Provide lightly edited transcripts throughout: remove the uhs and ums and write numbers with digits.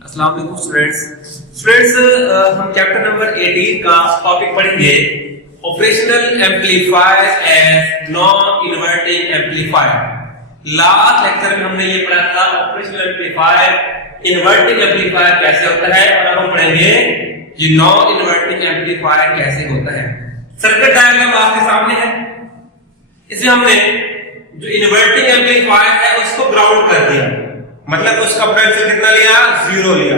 अस्सलाम वालेकुम स्टूडेंट्स, हम चैप्टर नंबर 18 का टॉपिक पढ़ेंगे operational amplifier as non inverting amplifier. Last lecture में हमने ये पढ़ा था ऑपरेशनल एम्पलीफायर इन्वर्टिंग एम्पलीफायर कैसे होता है, और अब हम पढ़ेंगे ये नॉन इन्वर्टिंग एम्पलीफायर कैसे होता है। सर्किट डायग्राम आपके सामने है। इसमें हमने जो इन्वर्टिंग एम्पलीफायर है उसको ग्राउंड कर दिया, मतलब उसका पोटेंशियल कितना लिया, 0 लिया।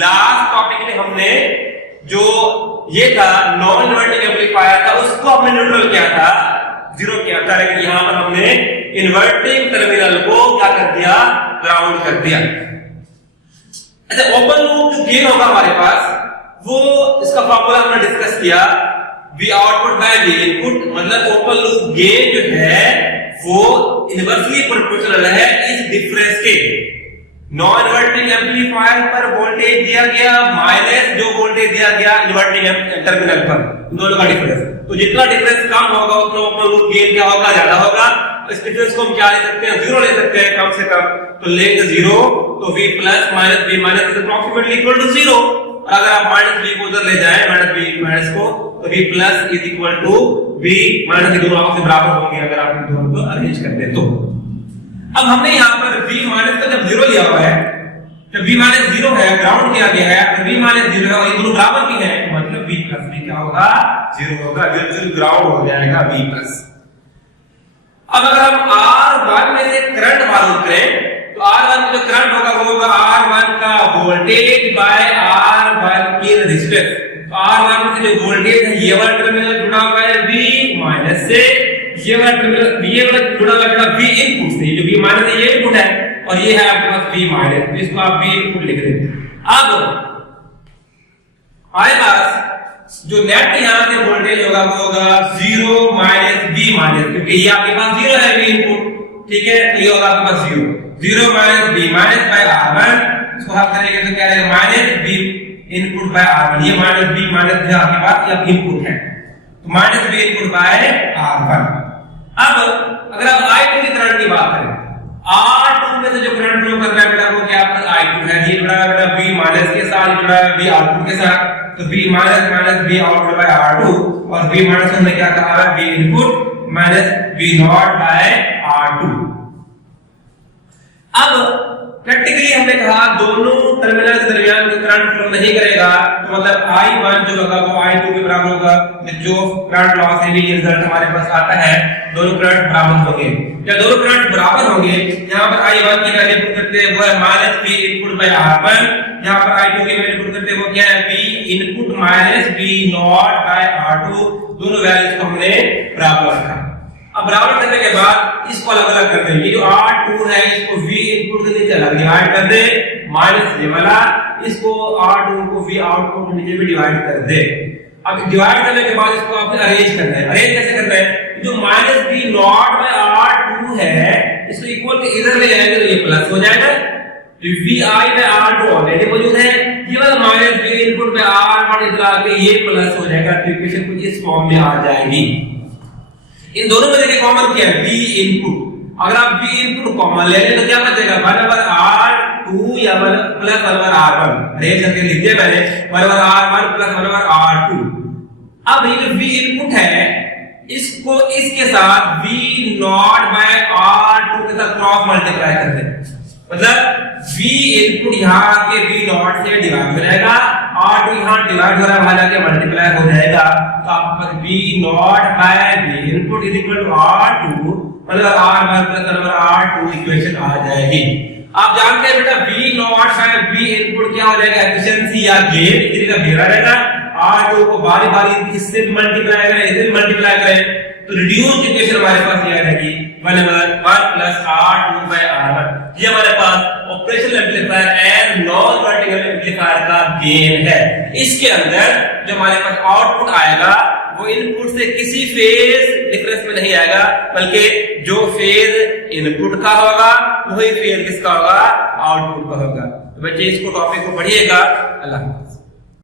लास्ट टॉपिक में हमने जो ये था नॉन इन्वर्टिंग एम्पलीफायर था उसको हमने न्यूट्रल किया था, 0 किया था, लेकिन यहां पर हमने इन्वर्टिंग टर्मिनल को क्या कर दिया, ग्राउंड कर दिया। अच्छा, ओपन लूप जो गेन होगा हमारे पास, वो इसका फॉर्मूला हमने डिस्कस किया, V output bye V input, मतलब ओपन लूप गेन जो है वो इनवर्सली प्रोपोर्शनल है इस डिफरेंस के। नॉन इन्वर्टिंग एम्पलीफायर पर वोल्टेज दिया गया माइनस जो वोल्टेज दिया गया इन्वर्टिंग टर्मिनल पर, दोनों का डिफरेंस। तो जितना डिफरेंस कम होगा उतना ओपन लूप गेन क्या होगा, ज्यादा होगा। इस डिफरेंस को हम क्या ले सकते हैं, 0 ले सकते हैं कम से कम। तो लेंगे 0, तो V plus minus V minus is approximately equal to 0। अगर आप माइनस V को उधर ले जाएं, माइनस V माइनस को, तो V plus is equal to V minus, ये दोनों आपस में बराबर होंगे अगर आप इन दोनों को अरेंज कर दें तो। अब हमने यहाँ पर V माइनस का जब 0 लिया हुआ है, जब V माइनस 0 है, ग्राउंड किया गया है, तो V माइनस 0 है और ये दोनों बराबर भी है, मतलब V प्लस भी क्या होगा, 0 होगा, बिल्कुल ग्राउंड हो जाएगा V प्लस। अब अगर हम R1 में से करंट मालूम करें, तो R1 में जो करंट होगा वो होगा R1 का वोल्टेज बाय R1 की रेजिस्टेंस। तो R1 में से जो वोल्टेज है ये वाला टर्मिनल जुड़ा हुआ है V माइनस से, ये वाला टर्मिनल ये वाला जुड़ा हुआ है V इनपुट से, जो V माइनस है ये इनपुट है, और ये है आपके पास V माइनस, तो इसको आप V इनपुट लिख दें। अब हमारे पास जो नेट यहां से वोल्टेज होगा वो होगा 0 माइनस V माइनस, क्योंकि ये आपके पास 0 है V इनपुट, ठीक है, तो ये होगा आपके पास 0 minus V minus by R1। इसको हल करेंगे तो क्या रहेगा, minus V input bye R1। ये माइनस V माइनस है आपके पास, ये इनपुट है, तो minus V input bye R1। अब अगर आप I2 की करंट की बात करें, R2 में से जो करंट फ्लो कर रहा है बेटा वो क्या आपका I2 है, ये जुड़ा है बेटा V माइनस के साथ, जुड़ा है V आउटपुट के साथ, तो V minus minus V output by R2, और V माइनस हमने क्या कहा है, V input minus V naught by R2। अब प्रैक्टिकली हमने कहा दोनों टर्मिनल के दरमियान करंट फ्लो नहीं करेगा, तो मतलब I1 जो होगा वो I2 के बराबर होगा, जो करंट लॉस है ये रिजल्ट हमारे पास आता है, दोनों करंट बराबर होंगे। जब दोनों करंट बराबर होंगे, यहाँ पर I1 की वैल्यू पुट करते हैं वो है minus V input bye R1, यहाँ पर I2 की वैल्यू पुट करते हैं वो क्या है, V input minus V naught by R2, दोनों वैल्यूज को हमने बराबर रखा। अब बराबर करने के बाद इसको अलग अलग कर दें, ये जो R2 है इसको V इनपुट के नीचे अलग डिवाइड कर दे, माइनस ये वाला, इसको R2 को V आउटपुट के नीचे भी डिवाइड कर दे। अब डिवाइड करने के बाद इसको आपने अरेंज करना है। अरेंज कैसे करना है, जो minus V naught by R2 है इसको इक्वल के इधर ले जाएंगे तो ये प्लस हो जाएगा, जो VI बाय R2 ऑलरेडी मौजूद है, ये वाला minus V input bye R1 इधर आके ये प्लस हो जाएगा, तो इक्वेशन कुछ इस फॉर्म में आ जाएगी। इन दोनों में देखिए कॉमन क्या है, V इनपुट। अगर आप V इनपुट कॉमन ले लें तो क्या बचेगा, 1 ओवर R2 या 1 प्लस 1 ओवर R1, अरेंज करके लिख दिया मैंने, 1 over R1 plus 1 over R2। अब ये जो V इनपुट है इसको इसके साथ V नॉट बाय R2 के साथ क्रॉस मल्टीप्लाई कर दें, मतलब V इनपुट यहाँ आके V नॉट से डिवाइड हो जाएगा, R2 यहाँ डिवाइड हो रहा है, वहां जाके मल्टीप्लाई हो जाएगा, तो आपके पास V naught by V input is equal to R2, मतलब R1 प्लस R2 इक्वेशन आ जाएगी। आप जानते हैं बेटा V naught by V input क्या हो जाएगा, एफिशिएंसी या गेन, इतनी का घेरा रहेगा। R2 को बारी बारी इससे मल्टीप्लाई करें, इससे मल्टीप्लाई करें, तो रिड्यूस्ड इक्वेशन हमारे पास ये आ जाएगी 1 प्लस R2 बाय R1। ये हमारे पास operational amplifier and non inverting amplifier का गेन है। इसके अंदर जो हमारे पास आउटपुट आएगा वो इनपुट से किसी फेज डिफरेंस में नहीं आएगा, बल्कि जो फेज इनपुट का होगा वही फेज किसका होगा, आउटपुट का होगा। तो बच्चे इसको टॉपिक को पढ़िएगा। अल्लाह।